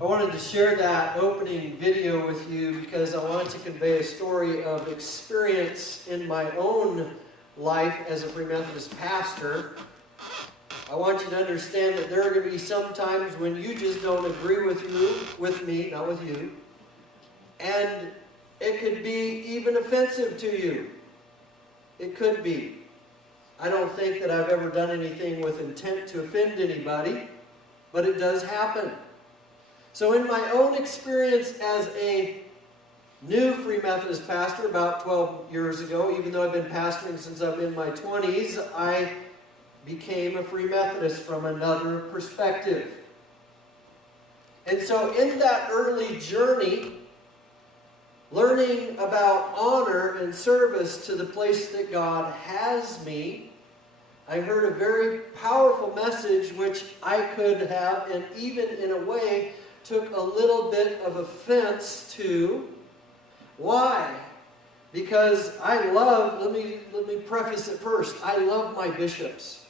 I wanted to share that opening video with you because I wanted to convey a story of experience in my own life as a Free Methodist pastor. I want you to understand that there are going to be some times when you just don't agree with me, not with you, and it could be even offensive to you. It could be. I don't think that I've ever done anything with intent to offend anybody, but it does happen. So in my own experience as a new Free Methodist pastor about 12 years ago, even though I've been pastoring since I'm in my 20s, I became a Free Methodist from another perspective. And so in that early journey, learning about honor and service to the place that God has me, I heard a very powerful message which I could have, and even in a way, took a little bit of offense to. Why? Because I love, let me preface it first, I love my bishops.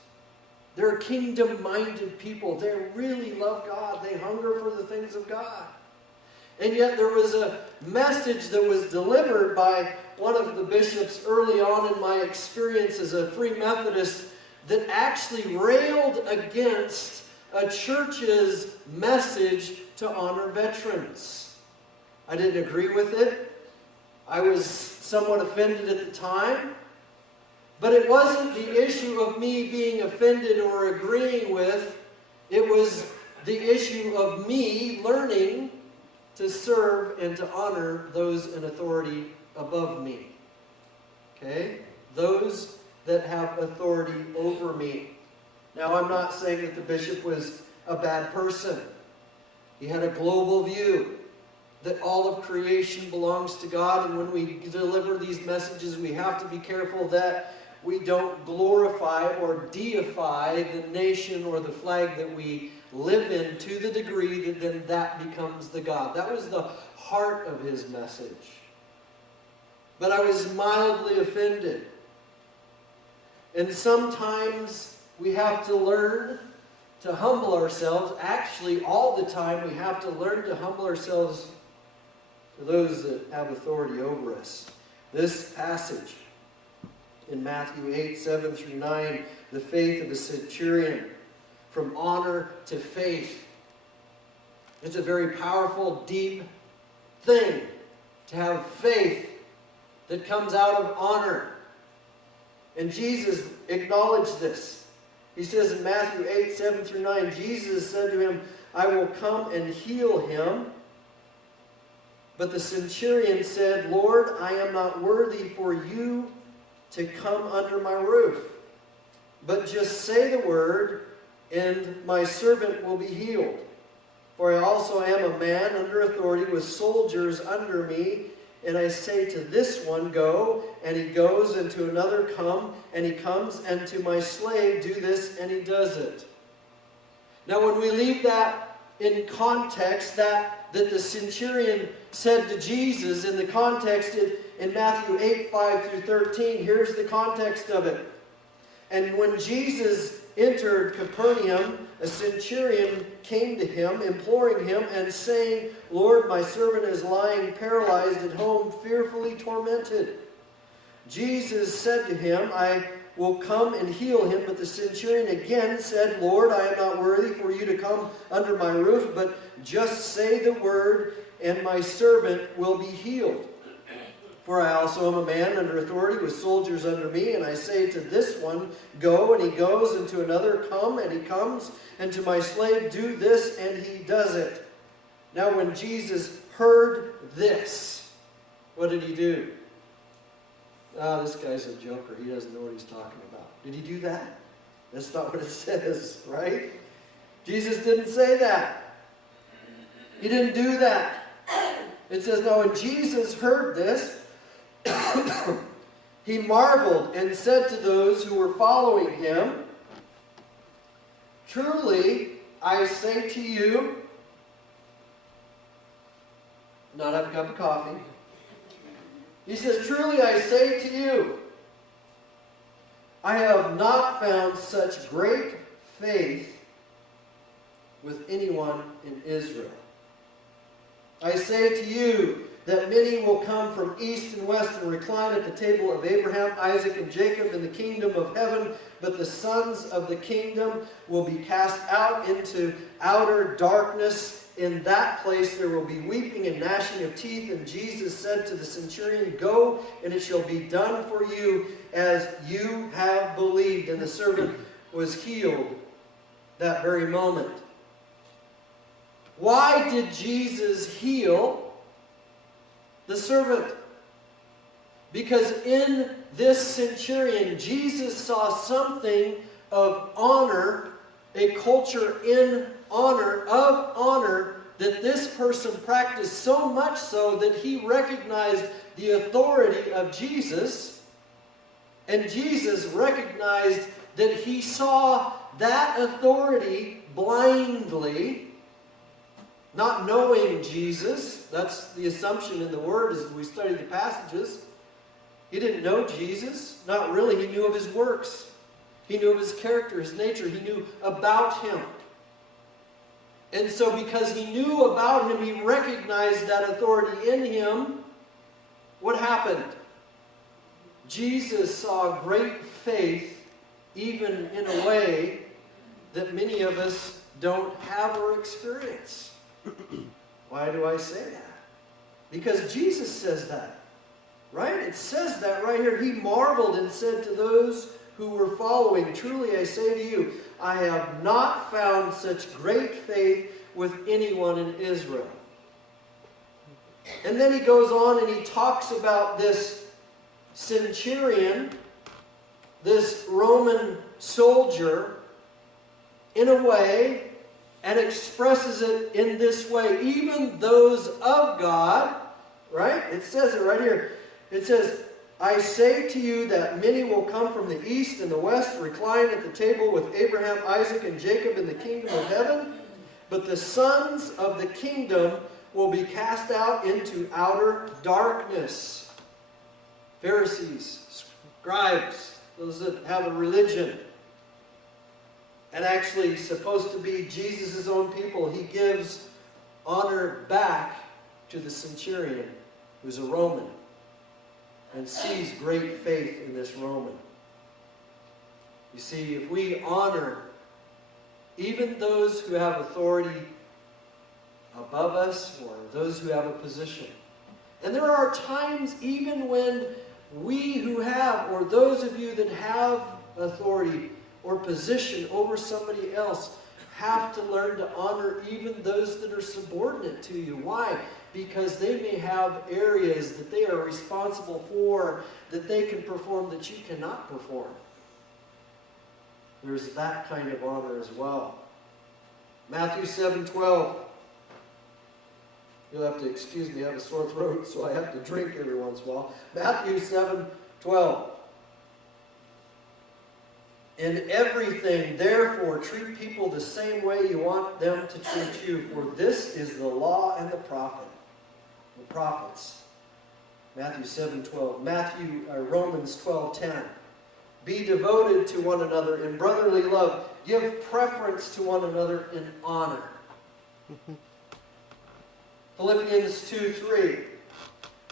They're kingdom-minded people. They really love God. They hunger for the things of God. And yet there was a message that was delivered by one of the bishops early on in my experience as a Free Methodist that actually railed against a church's message to honor veterans. I didn't agree with it. I was somewhat offended at the time. But it wasn't the issue of me being offended or agreeing with. It was the issue of me learning to serve and to honor those in authority above me. Okay? Those that have authority over me. Now, I'm not saying that the bishop was a bad person. He had a global view that all of creation belongs to God, and when we deliver these messages, we have to be careful that we don't glorify or deify the nation or the flag that we live in to the degree that then that becomes the God. That was the heart of his message. But I was mildly offended. And sometimes we have to learn to humble ourselves. Actually, all the time we have to learn to humble ourselves to those that have authority over us. This passage in Matthew 8, 7 through 9, the faith of a centurion, from honor to faith. It's a very powerful, deep thing to have faith that comes out of honor. And Jesus acknowledged this. He says in Matthew 8, 7 through 9, Jesus said to him, I will come and heal him. But the centurion said, Lord, I am not worthy for you to come under my roof. But just say the word, and my servant will be healed. For I also am a man under authority with soldiers under me. And I say to this one, go, and he goes, and to another, come, and he comes, and to my slave, do this, and he does it. Now when we leave that in context, that the centurion said to Jesus, in the context in Matthew 8, 5 through 13, here's the context of it. And when Jesus entered Capernaum, a centurion came to him, imploring him and saying, Lord, my servant is lying paralyzed at home, fearfully tormented. Jesus said to him, I will come and heal him. But the centurion again said, Lord, I am not worthy for you to come under my roof, but just say the word, and my servant will be healed. For I also am a man under authority with soldiers under me, and I say to this one, go, and he goes, and to another, come, and he comes, and to my slave, do this, and he does it. Now when Jesus heard this, what did he do? This guy's a joker. He doesn't know what he's talking about. Did he do that? That's not what it says, right? Jesus didn't say that. He didn't do that. It says, now when Jesus heard this, he marveled and said to those who were following him, truly, I say to you, not have a cup of coffee. He says, truly, I say to you, I have not found such great faith with anyone in Israel. I say to you that many will come from east and west and recline at the table of Abraham, Isaac, and Jacob in the kingdom of heaven, but the sons of the kingdom will be cast out into outer darkness. In that place there will be weeping and gnashing of teeth. And Jesus said to the centurion, Go, and it shall be done for you as you have believed. And the servant was healed that very moment. Why did Jesus heal the servant? Because in this centurion, Jesus saw something of honor, a culture in honor, of honor, that this person practiced so much so that he recognized the authority of Jesus, and Jesus recognized that he saw that authority blindly, not knowing Jesus. That's the assumption in the Word as we study the passages. He didn't know Jesus. Not really. He knew of his works. He knew of his character, his nature. He knew about him. And so because he knew about him, he recognized that authority in him. What happened? Jesus saw great faith, even in a way that many of us don't have or experience. Why do I say that? Because Jesus says that. Right? It says that right here. He marveled and said to those who were following, Truly I say to you, I have not found such great faith with anyone in Israel. And then he goes on and he talks about this centurion, this Roman soldier, in a way, and expresses it in this way. Even those of God, right? It says it right here. It says, I say to you that many will come from the east and the west, recline at the table with Abraham, Isaac, and Jacob in the kingdom of heaven. But the sons of the kingdom will be cast out into outer darkness. Pharisees, scribes, those that have a religion, and actually supposed to be Jesus' own people, he gives honor back to the centurion, who's a Roman, and sees great faith in this Roman. You see, if we honor even those who have authority above us, or those who have a position, and there are times even when we who have, or those of you that have authority or position over somebody else, have to learn to honor even those that are subordinate to you. Why? Because they may have areas that they are responsible for, that they can perform that you cannot perform. There's that kind of honor as well. Matthew 7:12. You'll have to excuse me, I have a sore throat, so I have to drink every once in a while. Matthew 7:12. In everything, therefore, treat people the same way you want them to treat you, for this is the law and the prophets. Matthew 7:12. Romans 12:10. Be devoted to one another in brotherly love. Give preference to one another in honor. Philippians 2:3.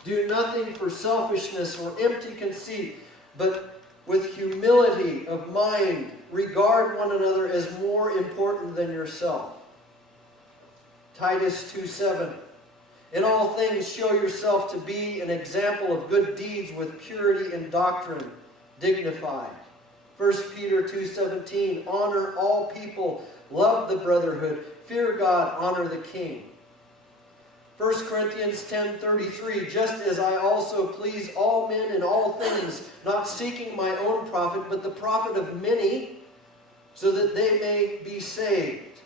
Do nothing for selfishness or empty conceit, but with humility of mind, regard one another as more important than yourself. Titus 2:7. In all things show yourself to be an example of good deeds with purity and doctrine, dignified. 1 Peter 2:17. Honor all people, love the brotherhood, fear God, honor the king. 1 Corinthians 10:33, just as I also please all men in all things, not seeking my own profit, but the profit of many, so that they may be saved.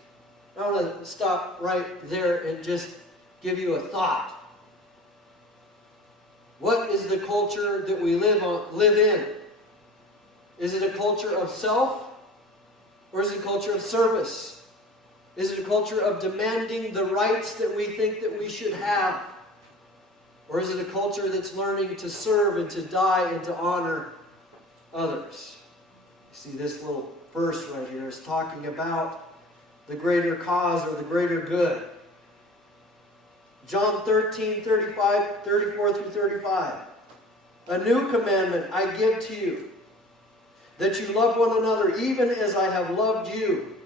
I want to stop right there and just give you a thought. What is the culture that we live in? Is it a culture of self, or is it a culture of service? Is it a culture of demanding the rights that we think that we should have? Or is it a culture that's learning to serve and to die and to honor others? You see, this little verse right here is talking about the greater cause or the greater good. John 13:34 through 35. A new commandment I give to you, that you love one another, even as I have loved you,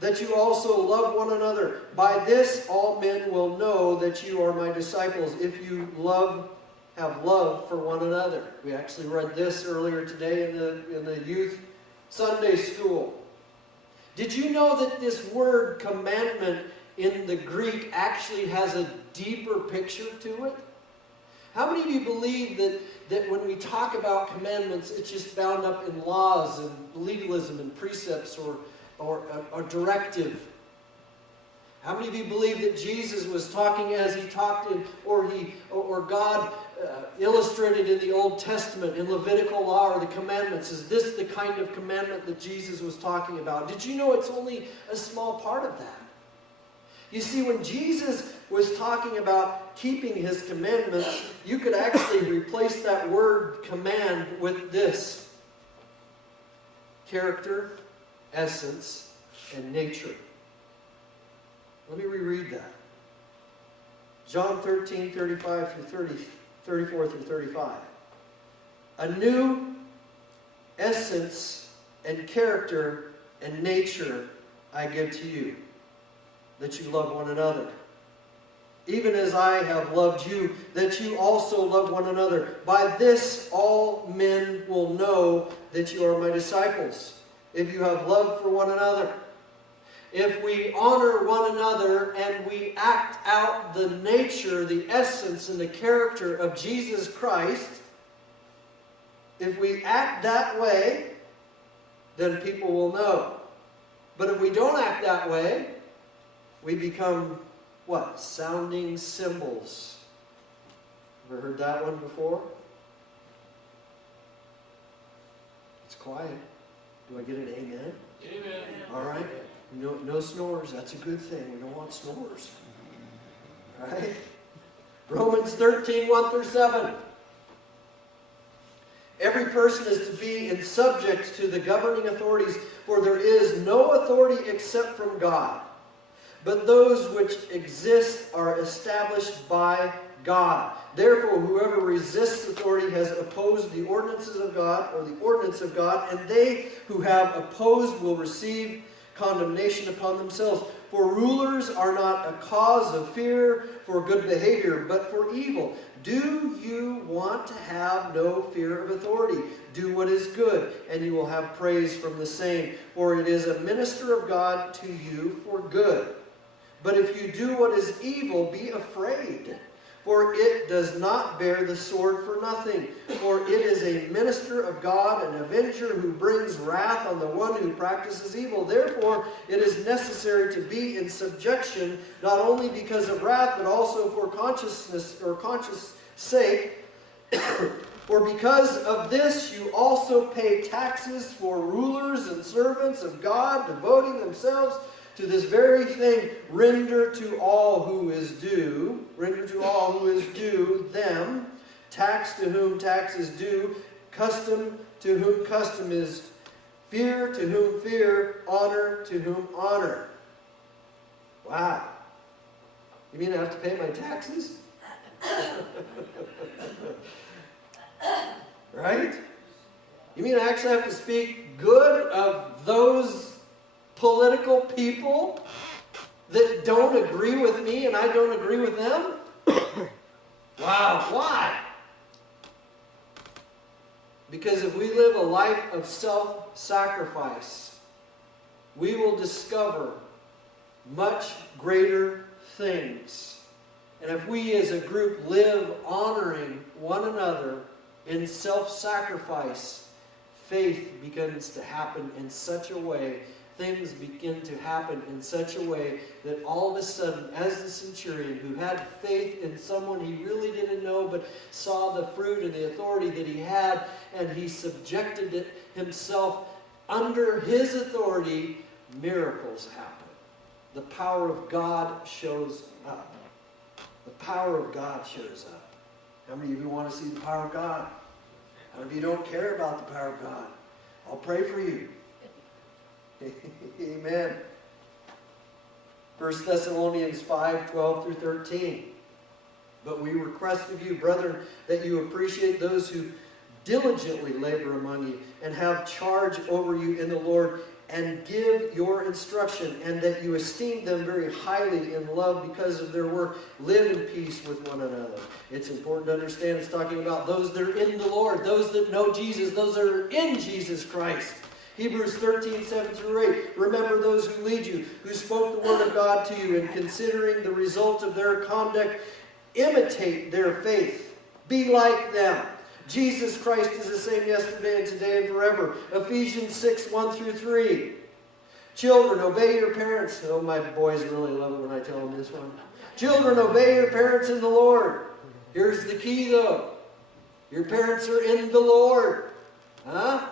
that you also love one another. By this all men will know that you are my disciples, if you have love for one another. We actually read this earlier today in the youth Sunday school. Did you know that this word commandment in the Greek actually has a deeper picture to it? How many of you believe that when we talk about commandments, it's just bound up in laws and legalism and precepts or a directive? How many of you believe that Jesus was talking as he talked in, or God illustrated in the Old Testament, in Levitical law or the commandments? Is this the kind of commandment that Jesus was talking about? Did you know it's only a small part of that? You see, when Jesus was talking about keeping his commandments, you could actually replace that word command with this: character, essence, and nature. Let me reread that. John 13:34 through 35. A new essence and character and nature I give to you, that you love one another. Even as I have loved you, that you also love one another. By this all men will know that you are my disciples, if you have love for one another. If we honor one another and we act out the nature, the essence, and the character of Jesus Christ, if we act that way, then people will know. But if we don't act that way, we become what? Sounding cymbals. Ever heard that one before? It's quiet. Do I get an amen? Amen. All right. No snores. That's a good thing. We don't want snores. All right. Romans 13:1 through 7. Every person is to be in subject to the governing authorities, for there is no authority except from God. But those which exist are established by God. Therefore, whoever resists authority has opposed the ordinances of God, or the ordinance of God, and they who have opposed will receive condemnation upon themselves. For rulers are not a cause of fear for good behavior, but for evil. Do you want to have no fear of authority? Do what is good, and you will have praise from the same. For it is a minister of God to you for good. But if you do what is evil, be afraid. For it does not bear the sword for nothing. For it is a minister of God, an avenger who brings wrath on the one who practices evil. Therefore, it is necessary to be in subjection, not only because of wrath, but also for conscience sake. For because of this you also pay taxes for rulers and servants of God, devoting themselves to this very thing. Render to all who is due them, tax to whom tax is due, custom to whom custom is, fear to whom fear, honor to whom honor. Wow. You mean I have to pay my taxes? Right? You mean I actually have to speak good of those political people that don't agree with me and I don't agree with them? Wow, why? Because if we live a life of self-sacrifice, we will discover much greater things. And if we as a group live honoring one another in self-sacrifice, faith begins to happen in such a way, things begin to happen in such a way that all of a sudden, as the centurion who had faith in someone he really didn't know but saw the fruit and the authority that he had, and he subjected it himself under his authority, miracles happen. The power of God shows up. The power of God shows up. How many of you want to see the power of God? How many of you don't care about the power of God? I'll pray for you. Amen. 1 Thessalonians 5:12 through 13. But we request of you, brethren, that you appreciate those who diligently labor among you and have charge over you in the Lord, and give your instruction, and that you esteem them very highly in love because of their work. Live in peace with one another. It's important to understand it's talking about those that are in the Lord, those that know Jesus, those that are in Jesus Christ. Hebrews 13:7-8. Remember those who lead you, who spoke the word of God to you, and considering the result of their conduct, imitate their faith. Be like them. Jesus Christ is the same yesterday and today and forever. Ephesians 6:1-3. Children, obey your parents. Oh, my boys really love it when I tell them this one. Children, obey your parents in the Lord. Here's the key, though. Your parents are in the Lord. Huh?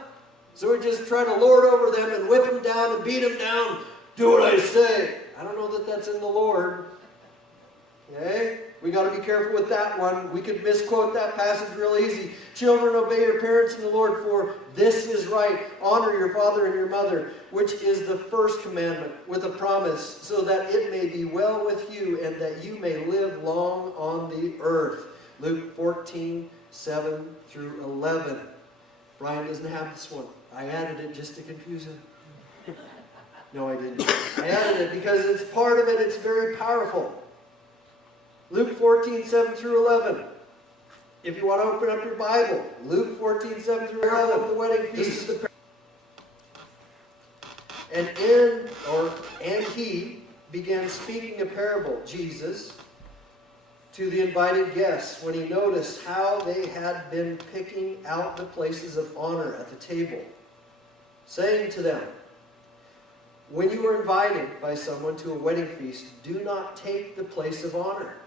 So we just try to lord over them and whip them down and beat them down. Do what I say. I don't know that that's in the Lord. Okay? We got to be careful with that one. We could misquote that passage real easy. Children, obey your parents in the Lord, for this is right. Honor your father and your mother, which is the first commandment, with a promise, so that it may be well with you and that you may live long on the earth. Luke 14:7-11. Brian doesn't have this one. I added it just to confuse him. No, I didn't. I added it because it's part of it. It's very powerful. Luke 14:7-11. If you want to open up your Bible, Luke 14:7-11, the wedding feast. And he began speaking a parable, Jesus, to the invited guests when he noticed how they had been picking out the places of honor at the table, saying to them, when you are invited by someone to a wedding feast, do not take the place of honor.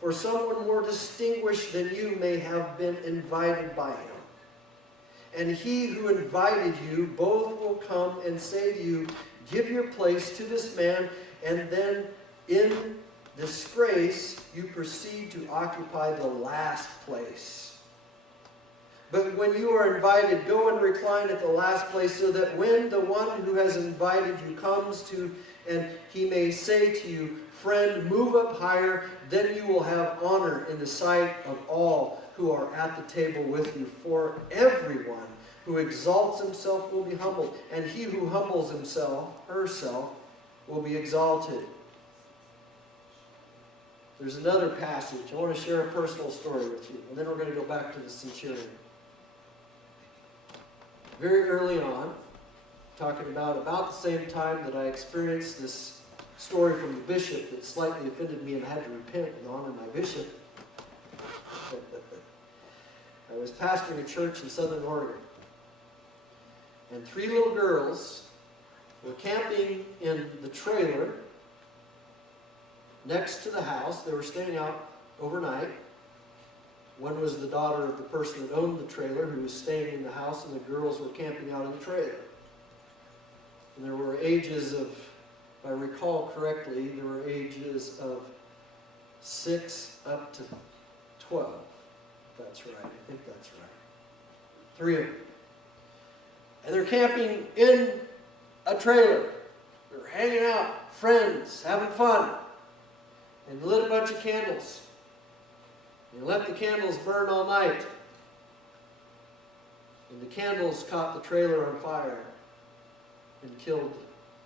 For someone more distinguished than you may have been invited by him. And he who invited you both will come and say to you, give your place to this man, and then in disgrace you proceed to occupy the last place. But when you are invited, go and recline at the last place, so that when the one who has invited you comes to, and he may say to you, friend, move up higher, then you will have honor in the sight of all who are at the table with you. For everyone who exalts himself will be humbled, and he who humbles himself, herself, will be exalted. There's another passage. I want to share a personal story with you, and then we're going to go back to the Centurion. Very early on, talking about the same time that I experienced this story from the bishop that slightly offended me and I had to repent and honor my bishop. I was pastoring a church in Southern Oregon, and 3 little girls were camping in the trailer next to the house. They were staying out overnight. One was the daughter of the person that owned the trailer, who was staying in the house, and the girls were camping out in the trailer. And there were ages of, if I recall correctly, there were ages of 6 up to 12. That's right. I think that's right. 3 of them. And they're camping in a trailer. They're hanging out, friends, having fun. And lit a bunch of candles. They let the candles burn all night. And the candles caught the trailer on fire and killed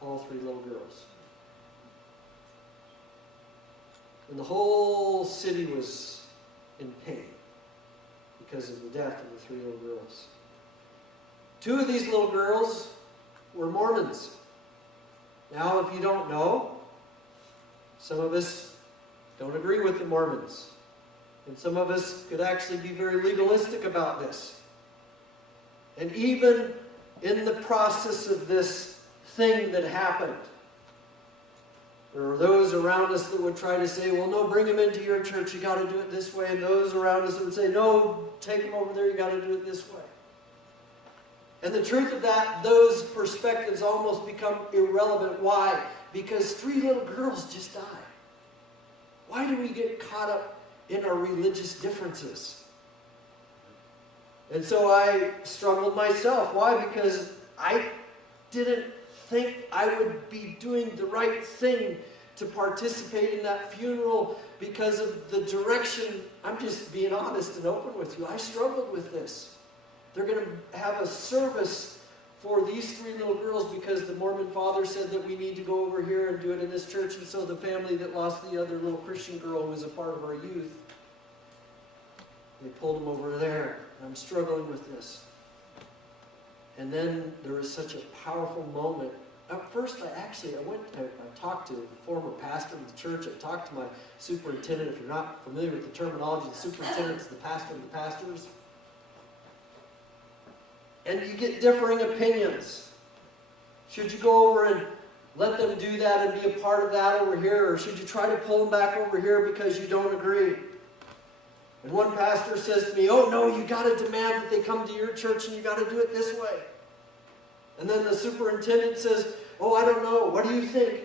all 3 little girls. And the whole city was in pain because of the death of the 3 little girls. 2 of these little girls were Mormons. Now, if you don't know, some of us don't agree with the Mormons. And some of us could actually be very legalistic about this. And even in the process of this thing that happened, there are those around us that would try to say, well, no, bring them into your church, you got to do it this way. And those around us would say, no, take them over there, you got to do it this way. And the truth of that, those perspectives almost become irrelevant. Why? Because 3 little girls just died. Why do we get caught up in our religious differences? And so I struggled myself. Why? Because I didn't think I would be doing the right thing to participate in that funeral because of the direction. I'm just being honest and open with you. I struggled with this. They're going to have a service for these 3 little girls because the Mormon father said that we need to go over here and do it in this church. And so the family that lost the other little Christian girl who was a part of our youth, they pulled them over there. I'm struggling with this. And then there was such a powerful moment. At first, I talked to the former pastor of the church. I talked to my superintendent. If you're not familiar with the terminology, the superintendent is the pastor of the pastors. And you get differing opinions. Should you go over and let them do that and be a part of that over here? Or should you try to pull them back over here because you don't agree? And one pastor says to me, oh no, you got to demand that they come to your church and you got to do it this way. And then the superintendent says, oh, I don't know, what do you think?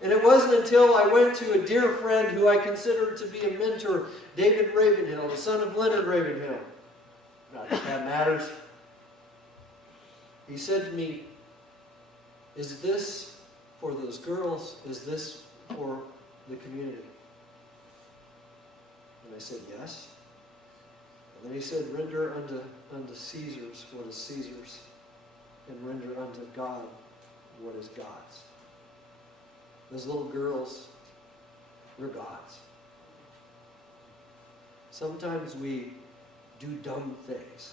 And it wasn't until I went to a dear friend who I considered to be a mentor, David Ravenhill, the son of Leonard Ravenhill. Not that that matters. He said to me, is this for those girls? Is this for the community? And I said, yes. And then he said, render unto Caesar's what is Caesar's, and render unto God what is God's. Those little girls were God's. Sometimes we do dumb things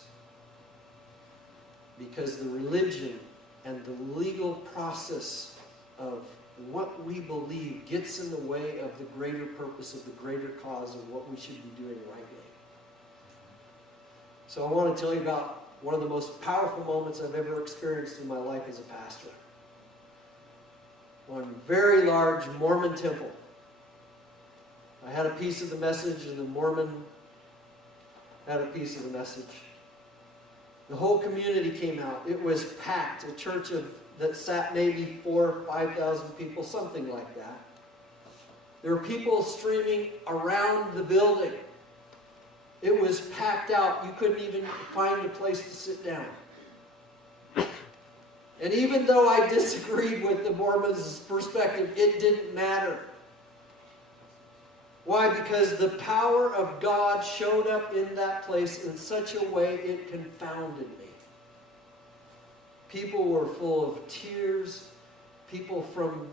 because the religion and the legal process of what we believe gets in the way of the greater purpose of the greater cause of what we should be doing rightly. So I want to tell you about one of the most powerful moments I've ever experienced in my life as a pastor. One very large Mormon temple. I had a piece of the message and the Mormon had a piece of the message. The whole community came out. It was packed. A church that sat maybe 4,000 or 5,000 people, something like that. There were people streaming around the building. It was packed out. You couldn't even find a place to sit down. And even though I disagreed with the Mormons' perspective, it didn't matter. Why? Because the power of God showed up in that place in such a way it confounded me. People were full of tears. People from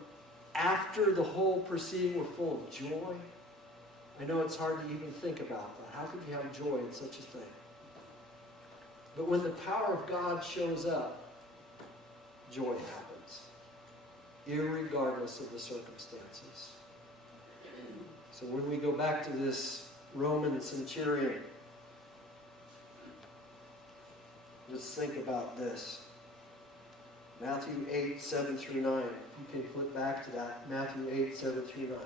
after the whole proceeding were full of joy. I know it's hard to even think about that. How could you have joy in such a thing? But when the power of God shows up, joy happens, irregardless of the circumstances. So when we go back to this Roman centurion, let's think about this. Matthew 8, 7 through 9. You can flip back to that. Matthew 8, 7 through 9.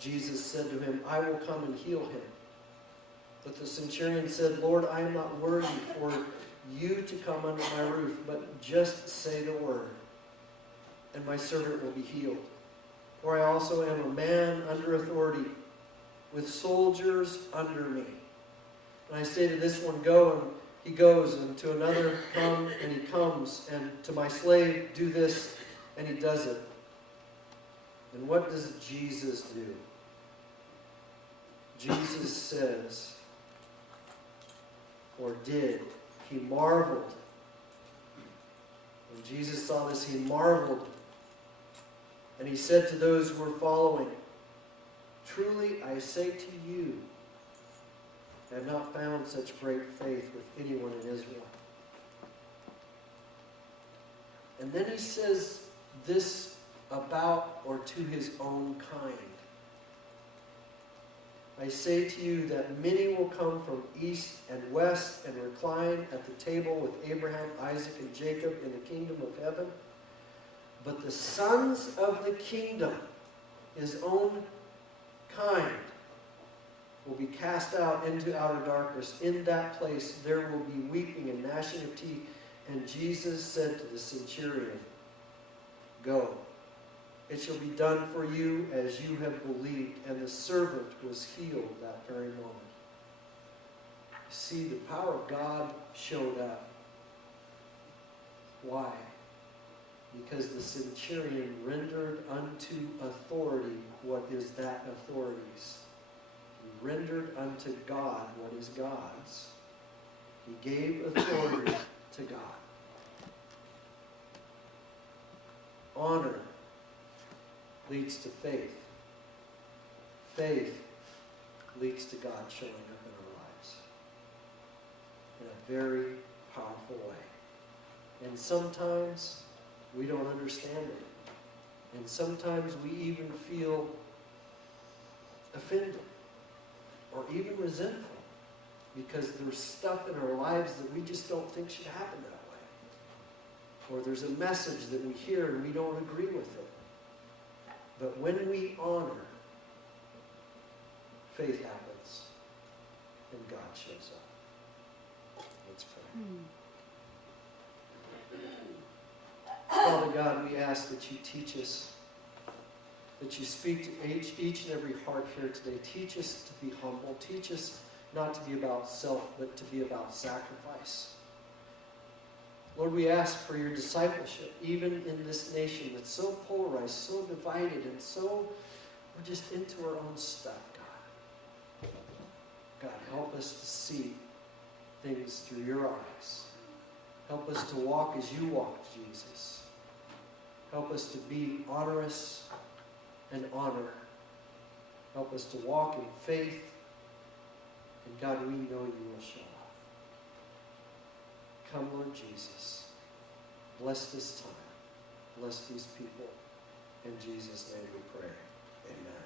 Jesus said to him, I will come and heal him. But the centurion said, Lord, I am not worthy for you to come under my roof, but just say the word, and my servant will be healed. For I also am a man under authority, with soldiers under me. And I say to this one, go, and he goes, and to another, come, and he comes, and to my slave, do this, and he does it. And what does Jesus do? Jesus says, or did, he marveled. When Jesus saw this, he marveled. And he said to those who were following, truly I say to you, I have not found such great faith with anyone in Israel. And then he says this about or to his own kind. I say to you that many will come from east and west and recline at the table with Abraham, Isaac, and Jacob in the kingdom of heaven. But the sons of the kingdom, his own kind, will be cast out into outer darkness. In that place there will be weeping and gnashing of teeth. And Jesus said to the centurion, go. It shall be done for you as you have believed. And the servant was healed that very moment. See, the power of God showed up. Why? Because the centurion rendered unto authority what is that authority's. He rendered unto God what is God's. He gave authority to God. Honor leads to faith. Faith leads to God showing up in our lives in a very powerful way. And sometimes we don't understand it. And sometimes we even feel offended or even resentful because there's stuff in our lives that we just don't think should happen that way. Or there's a message that we hear and we don't agree with it. But when we honor, faith happens and God shows up. Let's pray. Father God, we ask that you teach us, that you speak to each and every heart here today. Teach us to be humble. Teach us not to be about self, but to be about sacrifice. Lord, we ask for your discipleship, even in this nation that's so polarized, so divided, and so we're just into our own stuff, God. God, help us to see things through your eyes. Help us to walk as you walked, Jesus. Help us to be honorous and honor. Help us to walk in faith. And God, we know you will show up. Come, Lord Jesus. Bless this time. Bless these people. In Jesus' name we pray. Amen.